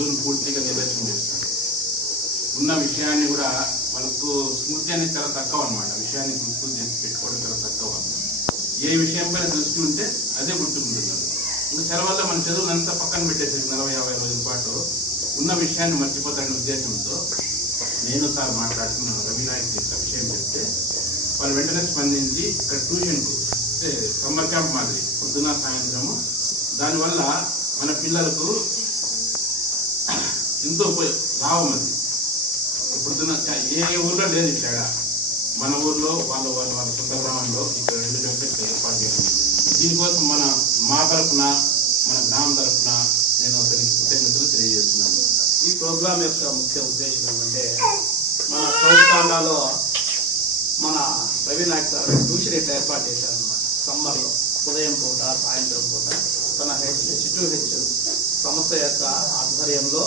చదువును పూర్తిగా నిర్లక్ష్యం చేస్తారు. ఉన్న విషయాన్ని కూడా వాళ్ళకు స్మృతి అనేది చాలా తక్కువ అనమాట విషయాన్ని గుర్తు చేసి పెట్టుకోవడం చాలా తక్కువ ఏ విషయం పైన దృష్టి ఉంటే అదే గుర్తుకుంటున్నారు ఇంకా సెలవుల్లో మన చదువునంతా పక్కన పెట్టేసి నలభై యాభై రోజుల పాటు ఉన్న విషయాన్ని మర్చిపోతాడనే ఉద్దేశంతో నేను సార్ మాట్లాడుతున్న రవి నాయక్ యొక్క విషయం చెప్తే వాళ్ళు వెంటనే స్పందించి ఇక్కడ ట్యూషన్కు అంటే సమ్మర్ క్యాంప్ మాదిరి పొద్దున సాయంత్రము దానివల్ల మన పిల్లలకు ఎంతో ఉపయోగ లాభం అది పొద్దున ఏ ఊర్లో లేదు ఇక్కడ మన ఊర్లో వాళ్ళ వాళ్ళ వాళ్ళ సొంత గ్రామంలో ఇక్కడ రెండు జంటలు ఏర్పాటు చేయడం దీనికోసం మన మా తరఫున మన గ్రామం తరఫున నేను అతనికి కృతజ్ఞతలు తెలియజేస్తున్నాను. ఈ ప్రోగ్రాం యొక్క ముఖ్య ఉద్దేశం ఏమంటే మన సంస్థానాల్లో మన రవి నాయక్ సార్ ట్యూషన్ ఇట్లా ఏర్పాటు చేశారనమాట సమ్మర్లో ఉదయం పూట సాయంత్రం పూట తన హెచ్ హెచ్ టు హెచ్ సంస్థ యొక్క ఆధ్వర్యంలో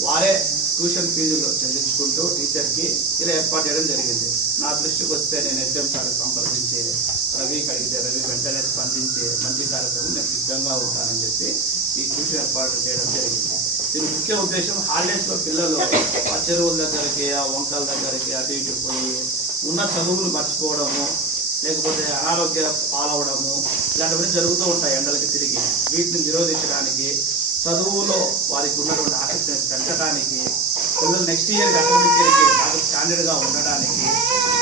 వారే ట్యూషన్ ఫీజులు చెల్లించుకుంటూ టీచర్కి ఇలా ఏర్పాటు చేయడం జరిగింది. నా దృష్టికి వస్తే నేను హెచ్ఎం సార్ సంప్రదించి రవికి అడిగితే రవి వెంటనే స్పందించి మంచి కార్యక్రమం నేను సిద్ధంగా ఉంటానని చెప్పి ఈ ట్యూషన్ ఏర్పాటు చేయడం జరిగింది. దీని ముఖ్య ఉద్దేశం హాలిడేస్లో పిల్లలు ఆ చెరువుల దగ్గరికి ఆ వంకల దగ్గరికి అటు ఇటు పోయి ఉన్న చదువులు మర్చిపోవడము లేకపోతే అనారోగ్య పాలవడము ఇలాంటివన్నీ జరుగుతూ ఉంటాయి ఎండలకి తిరిగి. వీటిని నిరోధించడానికి చదువులో వారికి ఉన్నటువంటి ఆసక్తిని పెంచడానికి పిల్లలు నెక్స్ట్ ఇయర్ అకాడమిక్ ఇయర్కి బాగా స్టాండర్డ్గా ఉండడానికి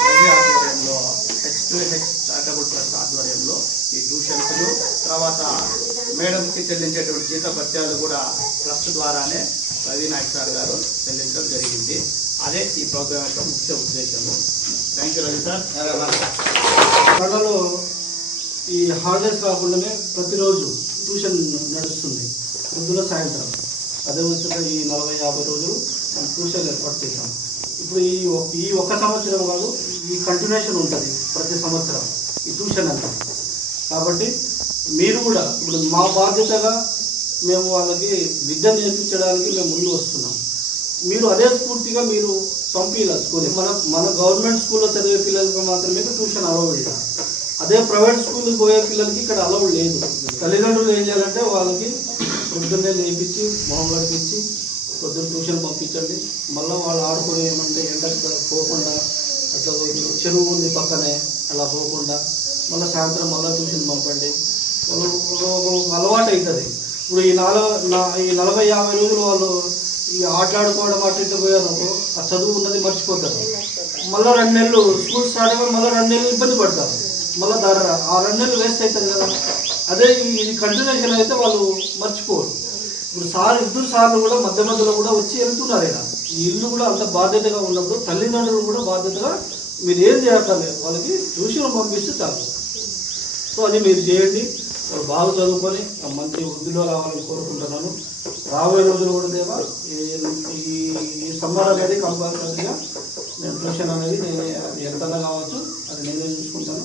రవి ఆధ్వర్యంలో H to H charitable trust ఆధ్వర్యంలో ఈ ట్యూషన్స్లు తర్వాత మేడంకి చెల్లించేటువంటి జీత భత్యాలు కూడా ట్రస్ట్ ద్వారానే రవి నాయక్ సార్ గారు చెల్లించడం జరిగింది. అదే ఈ ప్రోగ్రామ్ యొక్క ముఖ్య ఉద్దేశము. Thank you Ravi sir. కళలో ఈ హాలిడేస్ కాకుండానే ప్రతిరోజు ట్యూషన్ నడుస్తుంది. పొద్దున సాయంత్రం. అదే విధంగా ఈ నలభై యాభై రోజులు మనం ట్యూషన్ ఏర్పాటు చేశాం. ఇప్పుడు ఈ ఒ- ఈ ఒక్క సంవత్సరం కాదు ఈ కంటిన్యూషన్ ఉంటుంది ప్రతి సంవత్సరం. ఈ ట్యూషన్ అంతా. కాబట్టి మీరు కూడా ఇప్పుడు మా బాధ్యతగా మేము వాళ్ళకి విద్య నేర్పించడానికి మేము ముందు వస్తున్నాం. మీరు అదే స్ఫూర్తిగా మీరు పంపించాలి స్కూల్. మన మన గవర్నమెంట్ స్కూల్లో చదివే పిల్లలకు మాత్రమే ట్యూషన్ అలౌడ్ అదే ప్రైవేట్ స్కూల్కి పోయే పిల్లలకి ఇక్కడ అలౌడ్ లేదు. తల్లిదండ్రులు ఏం చేయాలంటే వాళ్ళకి పొద్దున్నే లేపించి మొహం కడిపించి పొద్దున్న ట్యూషన్ పంపించండి. మళ్ళీ వాళ్ళు ఆడుకొని ఏమంటే ఎండకు పోకుండా అట్లా చెరువు ఉంది పక్కనే అలా పోకుండా మళ్ళీ సాయంత్రం మళ్ళీ ట్యూషన్ పంపండి. వాళ్ళు అలవాటు అవుతుంది ఇప్పుడు ఈ నాలుగు ఈ నలభై యాభై రోజులు వాళ్ళు ఈ ఆటలాడుకోవడం అటు ఇటు పోయారు ఆ చదువు ఉన్నది మర్చిపోతారు. మళ్ళీ రెండు నెలలు స్కూల్ స్టార్ట్ అయిపోయి మళ్ళీ రెండు నెలలు ఇబ్బంది పడతారు. మళ్ళీ దాని ఆ రెండు నెలలు వేస్ట్ అవుతుంది కదా. అదే ఇది కంటిన్యూషన్ అయితే వాళ్ళు మర్చిపోరు. ఇప్పుడు సార్ ఇద్దరు సార్లు కూడా మధ్య మధ్యలో కూడా వచ్చి వెళ్తున్నారు ఇలా ఈ ఇల్లు కూడా అంత బాధ్యతగా ఉన్నప్పుడు తల్లిదండ్రులు కూడా బాధ్యతగా మీరు ఏం చేయక్కర్లేదు వాళ్ళకి ట్యూషన్ పంపిస్తే చాలు. సో అది మీరు చేయండి. వాళ్ళు బాగా చదువుకొని మంచి వృద్ధిలో రావాలని కోరుకుంటున్నాను. రాబోయే రోజులు కూడా దేవా ఈ- ఈ సమ్మర్ అనేది కంపల్సరీగా నేను ట్యూషన్ అనేది నేను అది ఎంత కావచ్చు. నేనే చూసుకుంటాను